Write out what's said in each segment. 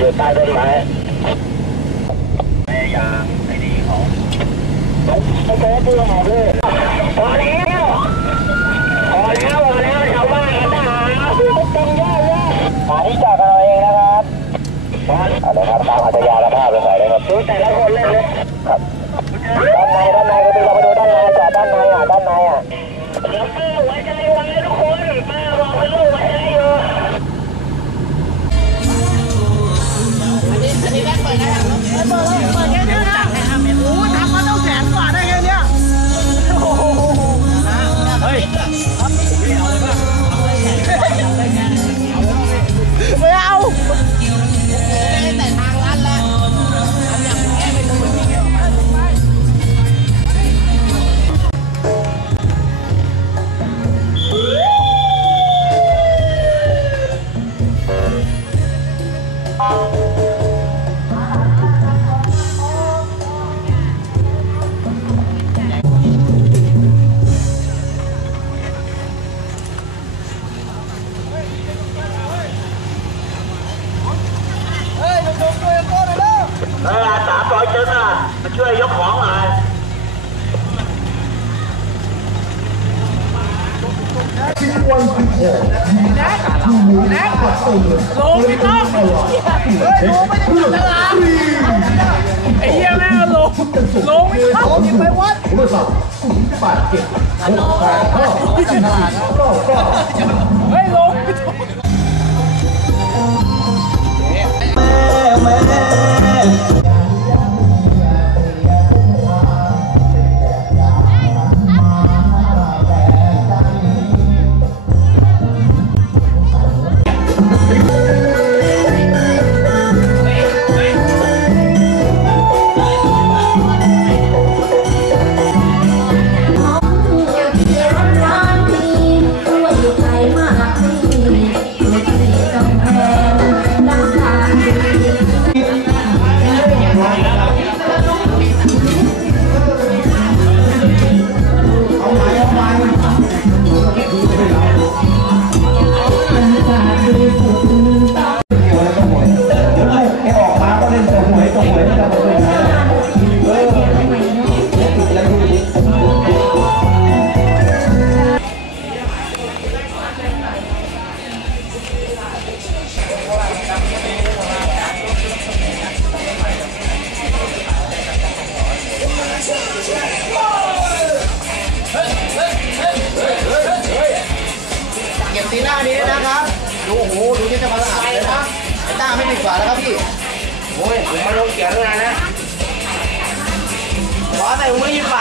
อยู่ใต้ต้นไม้แม่ยางไอ้นี่ของต้องไอ้โก้เบื่อหอบเลยพอแล้วพอแล้วพอแล้วชาวบ้านกันนะตึงย่อย่อหาที่จอดกันเราเองนะครับเอาเลยครับตามอัจฉริยะภาพไปใส่เลยครับดูแต่ละคนเล่นเลยครับด้านใน เอ มาช่วยยกของหน่อยไอ้เหี้ยแม่งลงลงไม่เข้าไปวัดโทรศัพท์ศูนย์แปดเจ็ดหกแปดห้าสี่สี่เก้าเก้าเฮ้ยลงไม่ถูกอยู่ เก็บสีหน้านี้นะครับ ดูโอ้โห ดูที่จะมาสะอาดเลยนะไอ้ต้าไม่มีฝาแล้วครับพี่ โอ้ยผมมาลงเขียนงานนะฝาใส่ถุงมือห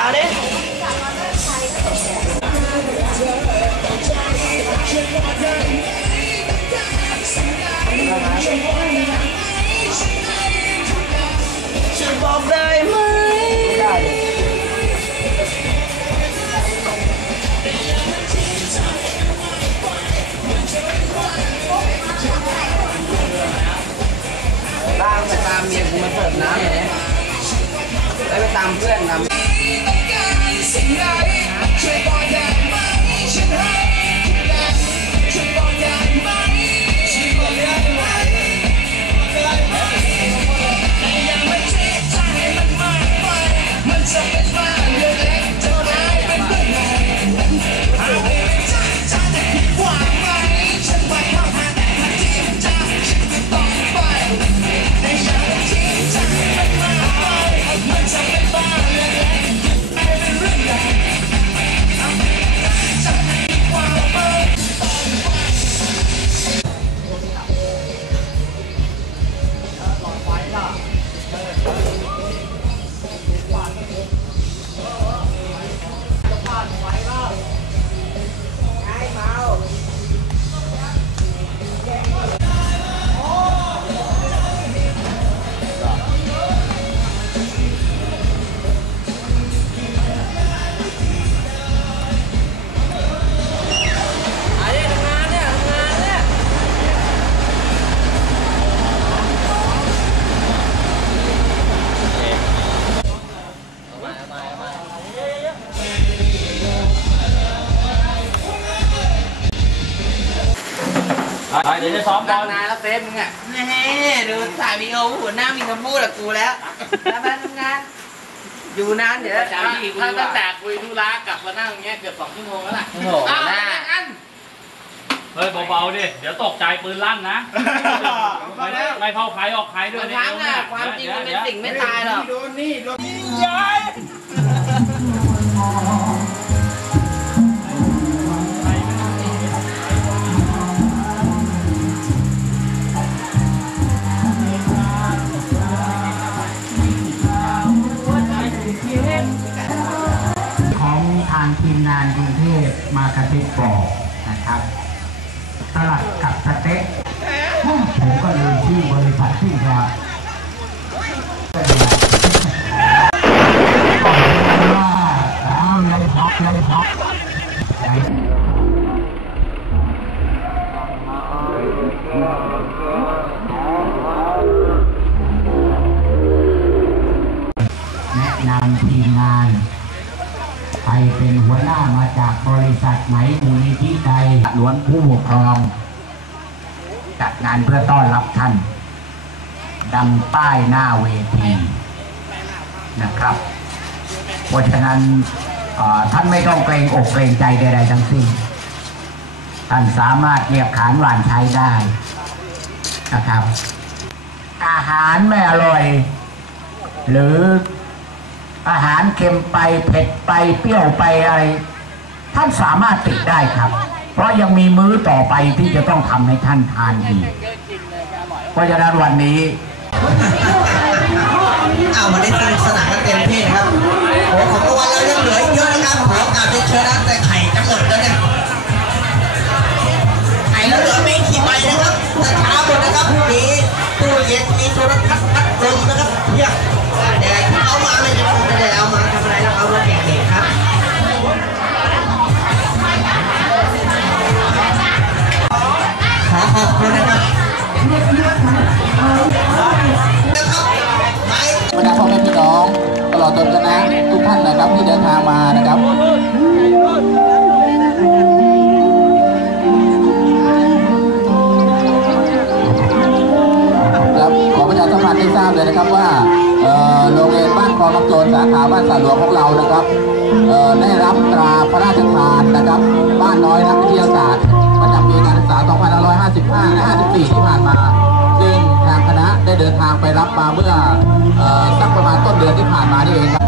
น้ำอย่างเนี้ยแล้วไปตามเพื่อนตาม ซ้อมบอลนานแล้วเฟซมึงอะแน่ดูถ่ายวีดีโอหัวหน้ามีคำพูดกับกูแล้วแล้วไปทำงาน อยู่นานเดี๋ยวถ้าถ้าตั้งแต่คุยธุระกลับมานั่งอย่างเงี้ยเกือบสองชั่วโมงแล้วล่ะโอ้โหอ้าวหน้าเฮ้ยเบาๆดิ เดี๋ยวตกใจปืนลั่นนะ ไม่ไม่เข้าใครออกใครด้วยบางครั้งอะความจริงมันเป็นสิ่งไม่ตายหรอก ของทางทีมงานกรุงเทพมากระติบบอกนะครับสลัดกับสเต๊ะผมก็ลืมชื่บริษัทที่ครับว่าเอาเลยพักเลยพักแนะนำทีมงาน รเป็นหัวหน้ามาจากบริษัทไหนมูลนิธิใดล้วนผู้ปกครองจัดงานเพื่อต้อนรับท่าน ดังป้ายหน้าเวทีนะครับ เพราะฉะนั้นท่านไม่ต้องเกรงอกเกรงใจใดๆทั้งสิ้น ท่านสามารถเรียกขานหวานใช้ได้นะครับ อาหารไม่อร่อย หรือ อาหารเค็มไปเผ็ดไปเปรี้ยวไปอะไร ท่านสามารถติดได้ครับ เพราะยังมีมื้อต่อไปที่จะต้องทำให้ท่านทานอีกเพราะฉะนั้นวันนี้เอามาได้สนุกสนานกันเต็มที่ครับโอ้ของรางวัลเรายังเหลือเยอะนะครับขอกราบเรียนเชิญนะแต่ไข่จะหมดแล้วเนี่ย ตลอดจนคณะทุกท่านนะครับที่เดินทางมานะครับครับขอประชาสัมพันธ์ให้ทราบเลยนะครับว่าโรงเรียนบ้านคลองลำโจรสาขาบ้านสาหลวงของเรานะครับได้รับตราพระราชทานนะครับ บ้านน้อยนักวิทยาศาสตร์ประจำปีการศึกษา 2555-54 ที่ผ่านมา ซึ่งทางคณะได้เดินทางไปรับมาเมื่อ สักประมาณต้นเดือนที่ผ่านมานี่เองครับ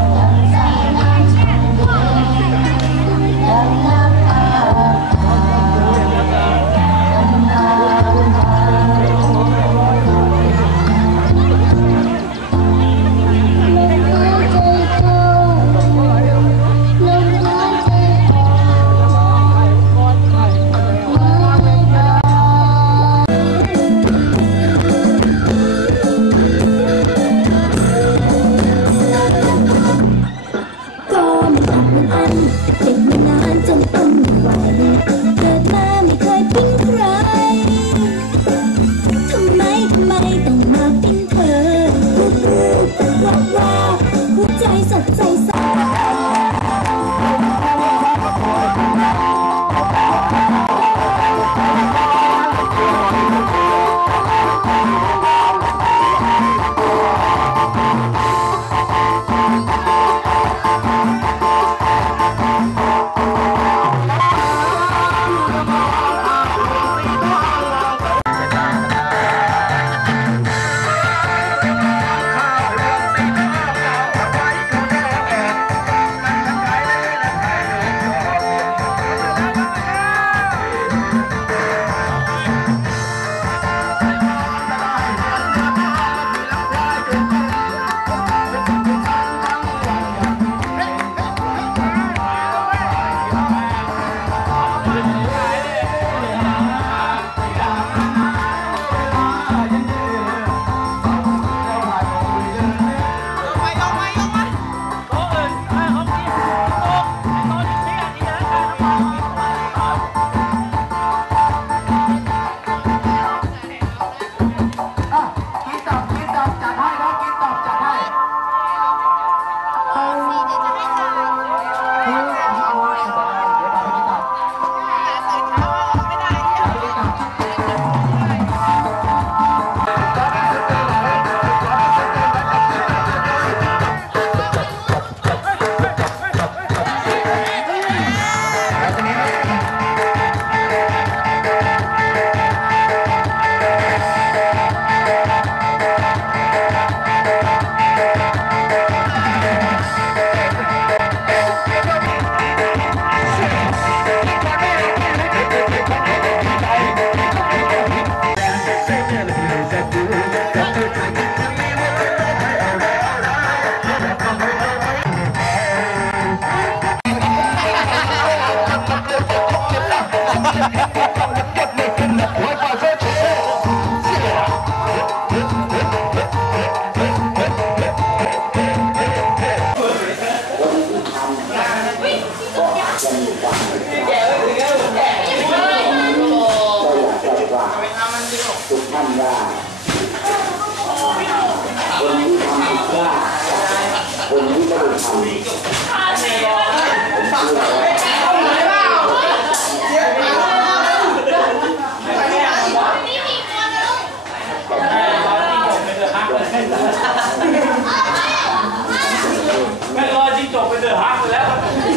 แม่รอจริงจบไปเดือดฮักไปแล้ว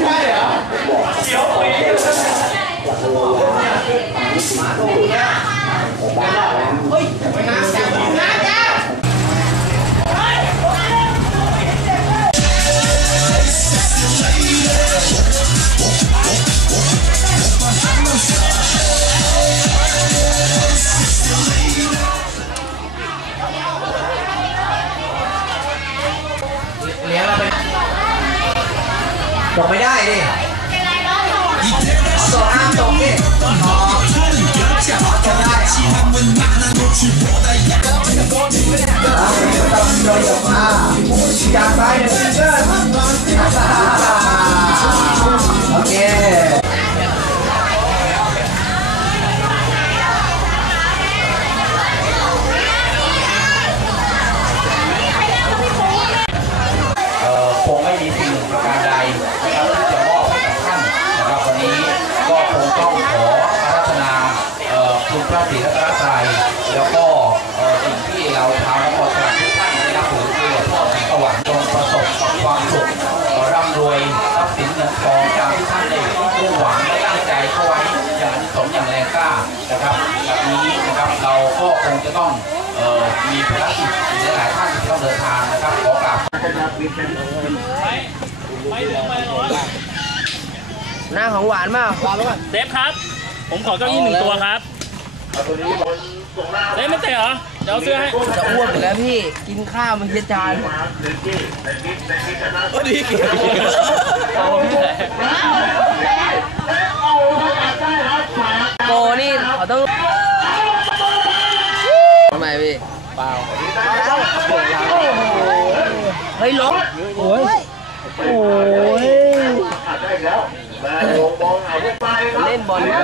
ใช่เหรอเดี๋ยวปีหมาตัวนี้ ตกไม่ได้ดิตกห้ามตกดิอ๋อตกได้จากไปเดี๋ยวซินเกิลโอเคำรวยทรัพย์สินเงินทองตามที่ท่านได้มุ่งหวังและตั้งใจเข้าไว้อย่างอานิสงส์อย่างแรงกล้านะครับแบบนี้นะครับเราก็คงจะต้องเอ่อมีภารกิจอีกหลายๆท่านที่ต้องเดินทางนะครับขอกราบหน้าของหวานมากเซฟครับ ผมขอเก้าอี้หนึ่งตัวครับเฮ้ยไม่เตะเหรอเดี๋ยวเอาเสื้อให้จะอ้วกแล้วพี่ กินข้าวมันเยอะจานโอ้ดีเกนี่เขาต้องทำไมพี่ เปล่าเฮ้ยล้มโอ้ย โอ้ยเล่นบอลกัน